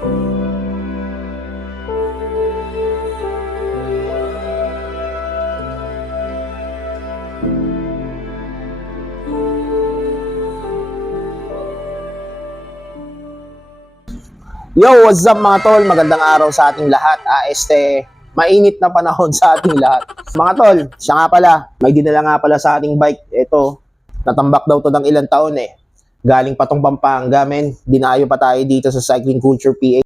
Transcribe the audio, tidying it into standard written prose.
Yo, what's up mga tol? Magandang araw sa ating lahat. Mainit na panahon sa ating lahat. Mga tol, siya nga pala, may dinala nga pala sa ating bike. Ito, natambak daw to ng ilang taon eh. Galing pa tong Pampanga, men. Dinayo pa tayo dito sa Cycling Culture PH.